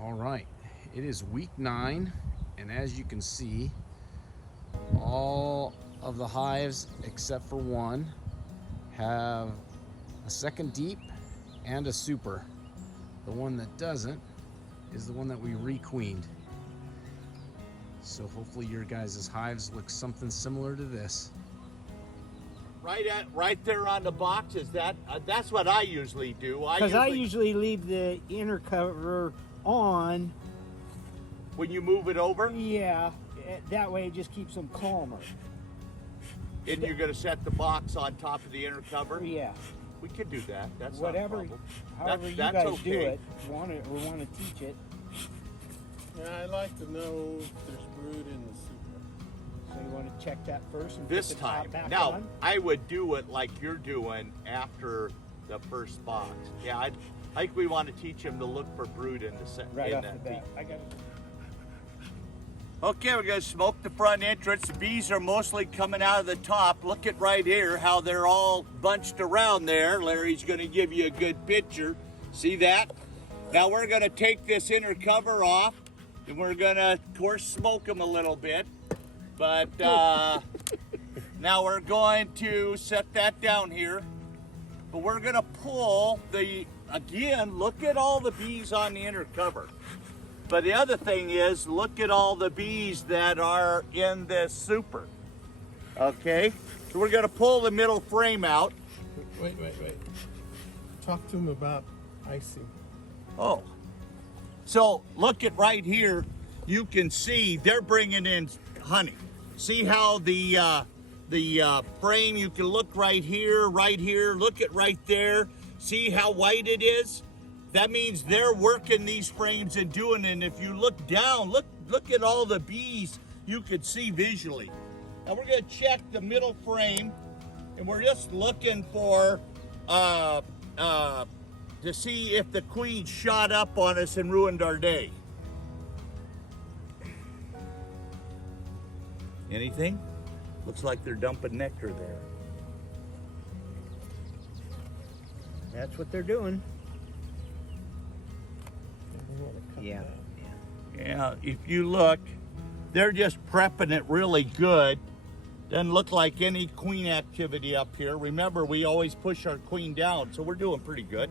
All right, it is week 9, and as you can see, all of the hives except for one have a second deep and a super. The one that doesn't is the one that we requeened. So hopefully your guys' hives look something similar to this. Right there on the boxes. That's what I usually do. Because I usually leave the inner cover on. When you move it over? Yeah, that way it just keeps them calmer. And you're going to set the box on top of the inner cover? Yeah. We could do that. That's whatever, not a problem. however That's you guys okay. do it. We want to teach it. Yeah, I like to know if there's brood in the super. So you want to check that first and This put the top time. back Now, on? I would do it like you're doing after the first box. Yeah, I think we want to teach them to look for brood in the Right in off that the bat. bee. I got it. Okay, we're going to smoke the front entrance. The bees are mostly coming out of the top. Look at right here how they're all bunched around there. Larry's going to give you a good picture. See that? Now we're going to take this inner cover off, and we're going to, of course, smoke them a little bit. But now we're going to set that down here. But we're going to pull again, look at all the bees on the inner cover. But the other thing is, look at all the bees that are in this super. Okay? So we're going to pull the middle frame out. Wait. Talk to him about icing. Oh. So look at right here. You can see they're bringing in honey. See how the frame, you can look right here, look at right there. See how white it is? That means they're working these frames and doing it. And if you look down, look at all the bees you could see visually. Now we're going to check the middle frame, and we're just looking for to see if the queen shot up on us and ruined our day. Anything? Looks like they're dumping nectar there. That's what they're doing. Yeah. Yeah, if you look, they're just prepping it really good. Doesn't look like any queen activity up here. Remember, we always push our queen down, so we're doing pretty good.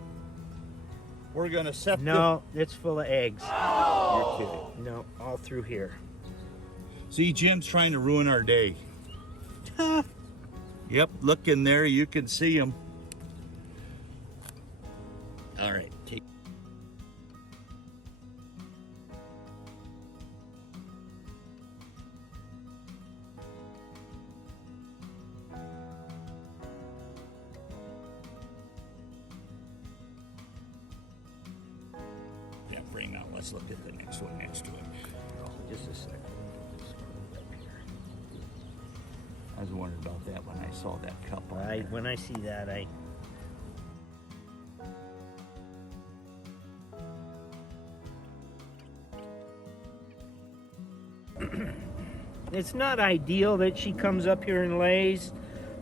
We're gonna set No, it's full of eggs. You're kidding. No, all through here. See, Jim's trying to ruin our day. Yep, look in there, you can see him. All right, take. That frame out. Let's look at the next one next to it. Just a second. I was wondering about that when I saw that cup on there. When I see that, It's not ideal that she comes up here and lays,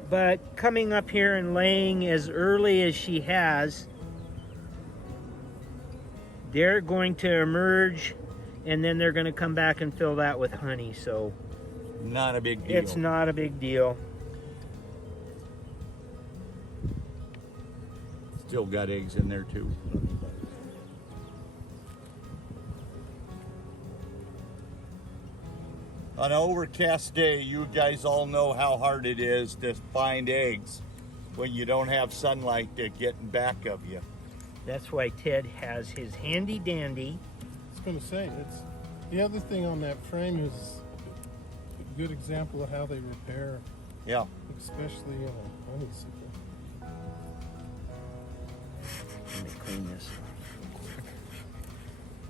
but coming up here and laying as early as she has, they're going to emerge, and then they're going to come back and fill that with honey. So Not a big deal. it's not a big deal. Still got eggs in there too. On an overcast day, you guys all know how hard it is to find eggs when you don't have sunlight to get in back of you. That's why Ted has his handy dandy. I was going to say, it's the other thing on that frame is a good example of how they repair, Yeah. especially in a honeysuckle. Let me clean this.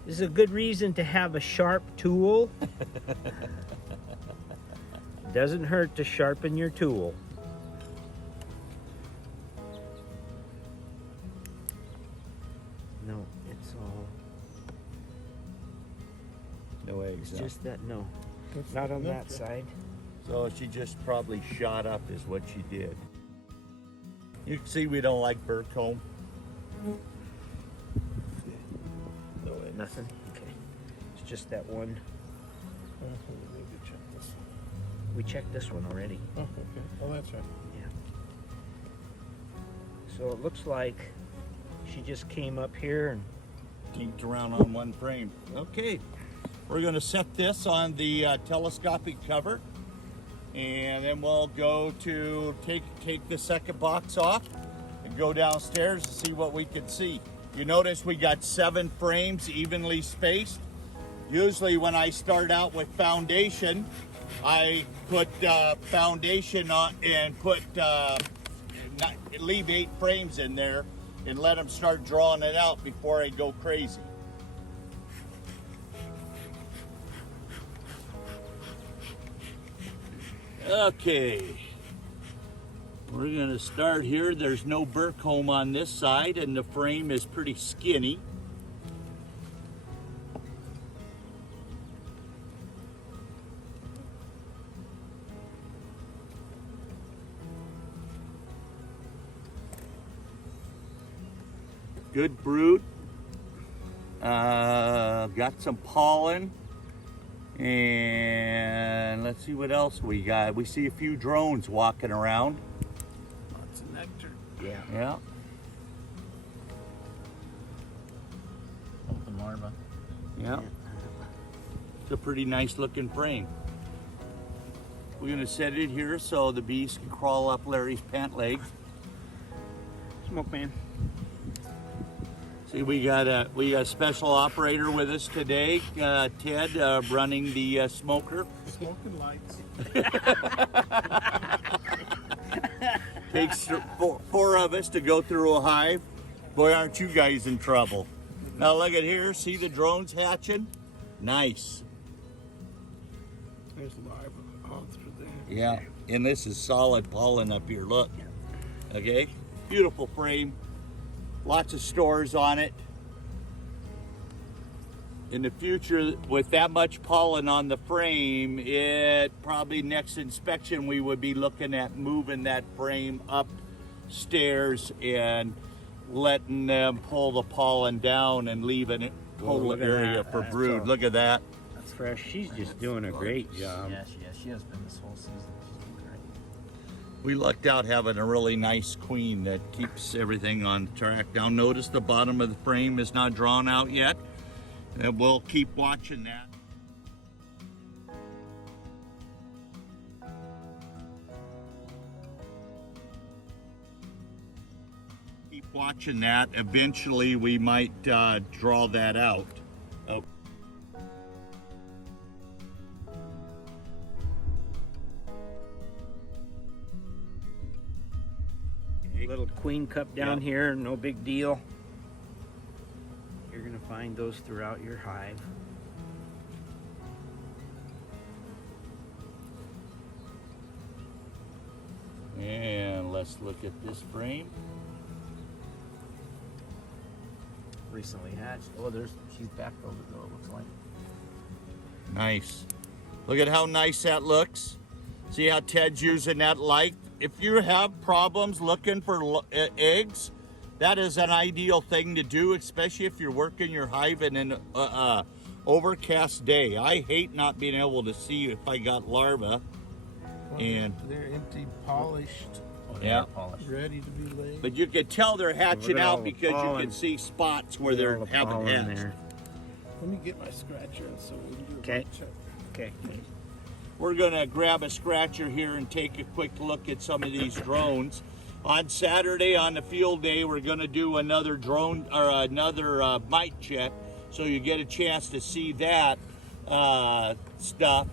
This is a good reason to have a sharp tool. Doesn't hurt to sharpen your tool. No, it's all. No eggs. It's just that, no. That's Not on that nectar. side. So she just probably shot up is what she did. You can see we don't like burr comb. Nothing? Okay. just that one. We need to check this. We checked this one already. Oh, okay. Oh, that's right. So it looks like she just came up here and Tinked around on one frame. Okay, we're going to set this on the telescopic cover, and then we'll go to take the second box off and go downstairs to see what we can see. You notice we got 7 frames evenly spaced. Usually when I start out with foundation, I put foundation on and leave 8 frames in there and let them start drawing it out before I go crazy. Okay, we're gonna start here. There's no burr comb on this side and the frame is pretty skinny. Good brood. Got some pollen. And let's see what else we got. We see a few drones walking around. Lots of nectar. yeah. Yeah. Open larva. Yeah. It's a pretty nice looking frame. We're gonna set it here so the bees can crawl up Larry's pant leg. Smoke man. See, we got a special operator with us today, Ted, running the smoker. Smoking lights. Takes four of us to go through a hive. Boy, aren't you guys in trouble. Now look at here, see the drones hatching? Nice. There's larva all through there. Yeah, and this is solid pollen up here, look. Okay, beautiful frame. Lots of stores on it. In the future, with that much pollen on the frame, probably next inspection we would be looking at moving that frame upstairs and letting them pull the pollen down and leaving it total look at area that. for That's brood. all. Look at that. That's fresh. She's just doing a great job. She has been this whole season. She's been great. We lucked out having a really nice queen that keeps everything on track. Now notice the bottom of the frame is not drawn out yet. And we'll keep watching that. Keep watching that. Eventually we might draw that out. Oh. Little queen cup down Yeah. here, no big deal. You're gonna find those throughout your hive. And let's look at this frame. Recently hatched. Oh, she's back over though, it looks like. Nice. Look at how nice that looks. See how Ted's using that light? If you have problems looking for eggs, that is an ideal thing to do, especially if you're working your hive in an overcast day. I hate not being able to see if I got larvae. Well, And- they're empty, polished, Yeah. Polished. ready to be laid. But you can tell they're hatching Look at all out the because you pollen. can see spots where Look at they're all the having pollen hatched. there. Let me get my scratcher so we can do a Okay. quick check. Okay. We're gonna grab a scratcher here and take a quick look at some of these drones. On Saturday, on the field day, we're gonna do another drone or another mite check, so you get a chance to see that stuff,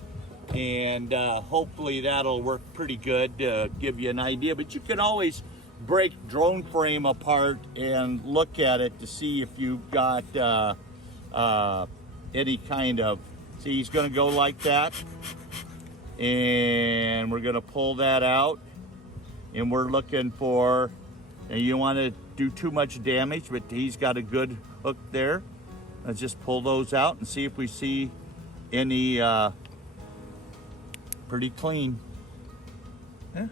and hopefully that'll work pretty good to give you an idea. But you can always break drone frame apart and look at it to see if you've got any kind of. See, he's gonna go like that. And we're going to pull that out, and we're looking for, and you don't want to do too much damage, but he's got a good hook there. Let's just pull those out and see if we see any pretty clean. Yeah.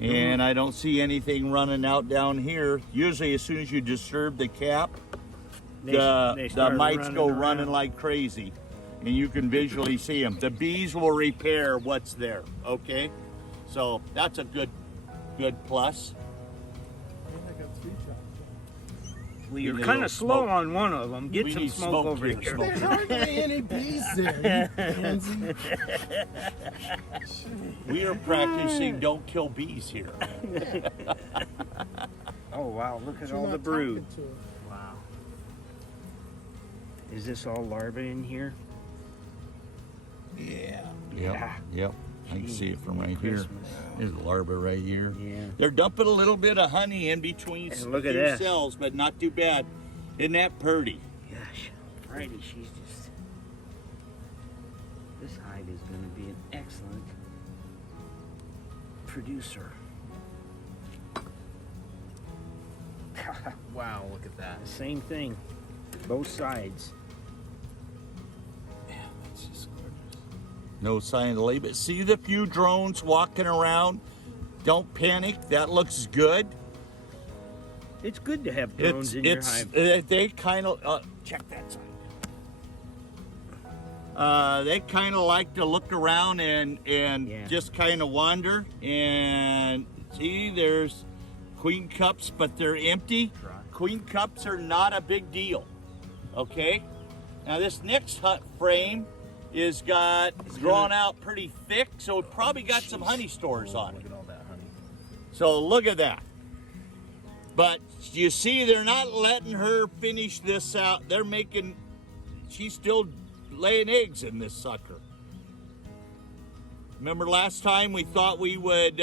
And I don't see anything running out down here. Usually as soon as you disturb the cap, They the start mites go running around. like crazy. and you can visually see them. The bees will repair what's there, okay? So that's a good plus. I got 3 shots. Well, you're need a kind little of slow smoke. on one of them. Get We some need smoke smoke over here, here. smoke. There's hardly any bees there. Pansy. We are practicing don't kill bees here. Oh wow! Look at You're all not the brood. talking to her. Wow. Is this all larvae in here? Yeah. Yeah. Yep. I can see it from right Christmas. here. There's a larva right here. Yeah. They're dumping a little bit of honey in between And look at their this. cells, but not too bad. Isn't that pretty? Gosh, Friday, she's just. This hive is going to be an excellent producer. Wow, look at that. Same thing, both sides. That's just gorgeous. No sign of labor. See the few drones walking around? Don't panic. That looks good. It's good to have drones in your hive. They kind of check that side. They kind of like to look around and Yeah. just kind of wander. And see, there's queen cups, but they're empty. Queen cups are not a big deal. Okay. Now this next hut frame is drawn out pretty thick, so it probably got some honey stores on it. Look at all that honey. So look at that. But you see, they're not letting her finish this out. She's still laying eggs in this sucker. Remember last time we thought we would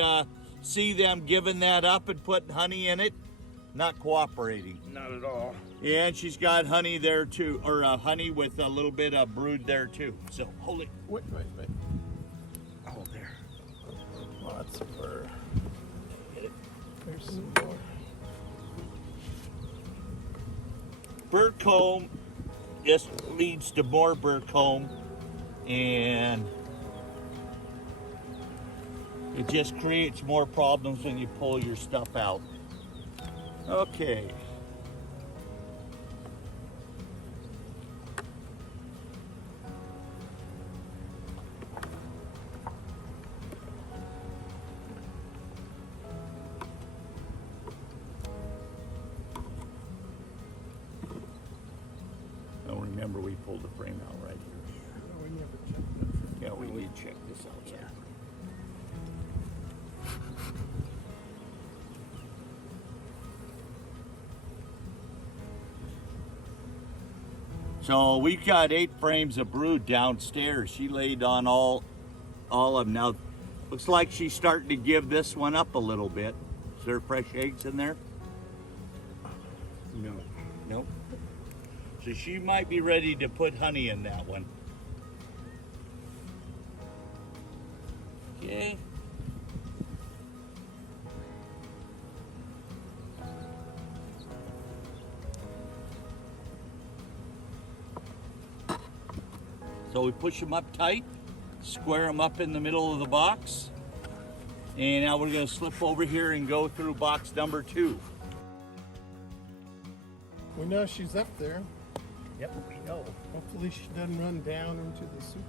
see them giving that up and putting honey in it? Not cooperating. Not at all. Yeah, and she's got honey there too, or honey with a little bit of brood there too. So hold it. Wait. Oh, there. Lots of fur. There's some more. Burr comb just leads to more burr comb, and it just creates more problems when you pull your stuff out. Okay. Oh, remember we pulled the frame out right here. No, we never checked that. Yeah, we need to check this out. Yeah. So we've got 8 frames of brood downstairs. She laid on all of them. Now, looks like she's starting to give this one up a little bit. Is there fresh eggs in there? No. Nope. So she might be ready to put honey in that one. Okay. So we push them up tight, square them up in the middle of the box, and now we're going to slip over here and go through box number 2. We know she's up there. Yep, we know. Hopefully she doesn't run down into the super.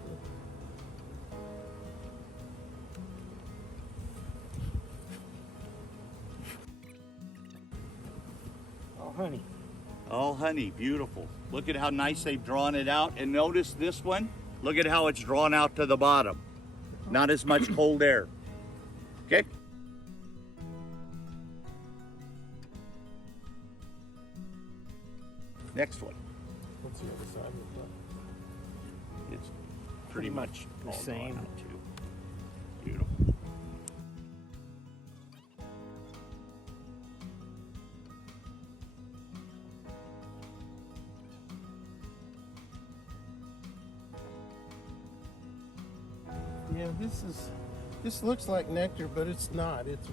Oh, honey. Oh, honey, beautiful. Look at how nice they've drawn it out. And notice this one. Look at how it's drawn out to the bottom. Not as much cold air. Okay? Next one. What's the other side look like? It's pretty much the all drawn same. out too. Beautiful. Yeah, this looks like nectar, but it's not. It's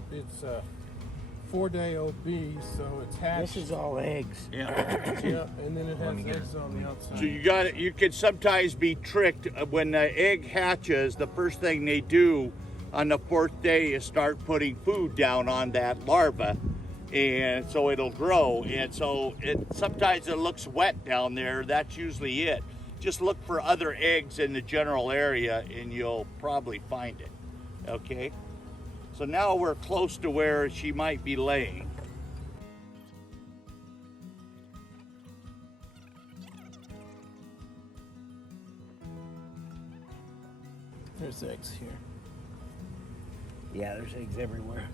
4-day-old bee, so it's hatched. This is all eggs. Yeah. Yeah, and then it has eggs on the outside. So you can sometimes be tricked when the egg hatches. The first thing they do on the 4th day is start putting food down on that larva, and so it'll grow. And so sometimes it looks wet down there. That's usually it. just look for other eggs in the general area and you'll probably find it. Okay, so now we're close to where she might be laying. There's eggs here. Yeah, there's eggs everywhere.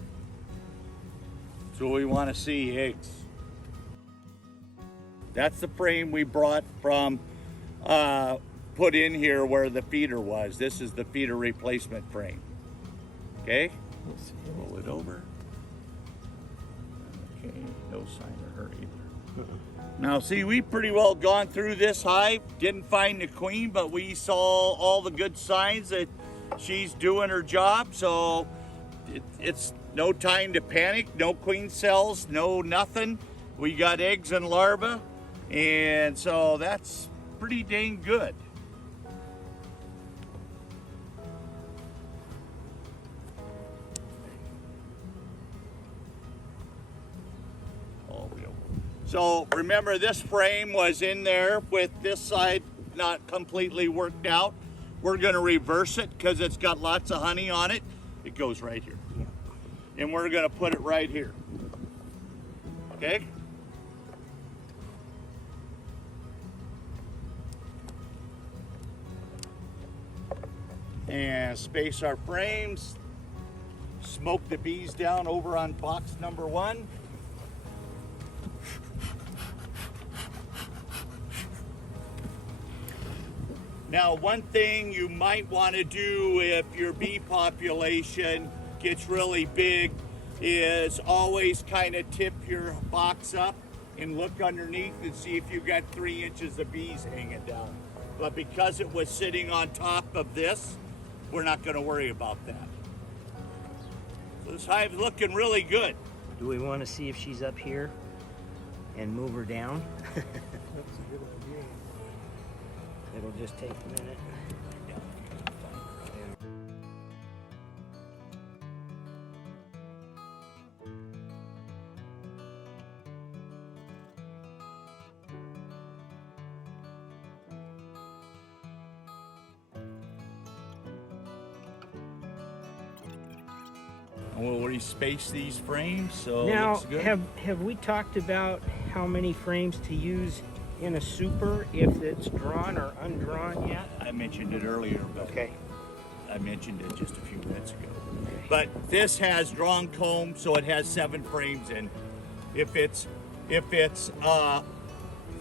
So we want to see eggs. That's the frame we brought from, put in here where the feeder was. This is the feeder replacement frame. Okay, roll it over. Okay, no sign of her either. Now see, we pretty well gone through this hive. Didn't find the queen, but we saw all the good signs that she's doing her job. So it's no time to panic. No queen cells, no nothing. We got eggs and larvae, and so that's pretty dang good. So remember, this frame was in there with this side not completely worked out. We're gonna reverse it because it's got lots of honey on it. It goes right here. And we're gonna put it right here. Okay? And space our frames. Smoke the bees down over on box number 1. Now, one thing you might want to do if your bee population gets really big is always kind of tip your box up and look underneath and see if you've got 3 inches of bees hanging down. But because it was sitting on top of this, we're not going to worry about that. So this hive's looking really good. Do we want to see if she's up here and move her down? That's a good idea. It'll just take a minute. We'll respace these frames so it Now, looks good. have we talked about how many frames to use in a super, if it's drawn or undrawn yet? I mentioned it earlier, but Okay. I mentioned it just a few minutes ago. But this has drawn comb, so it has 7 frames in. If it's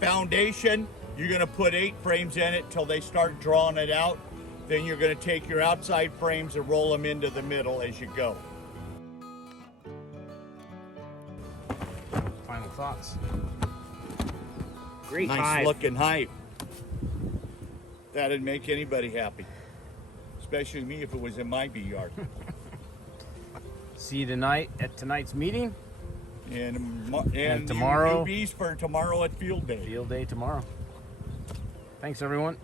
foundation, you're gonna put 8 frames in it till they start drawing it out. Then you're gonna take your outside frames and roll them into the middle as you go. Final thoughts. Great Nice hive. looking hive. That'd make anybody happy, especially me if it was in my bee yard. See you tonight at tonight's meeting. And tomorrow- new bees for tomorrow at field day. Field day tomorrow. Thanks, everyone.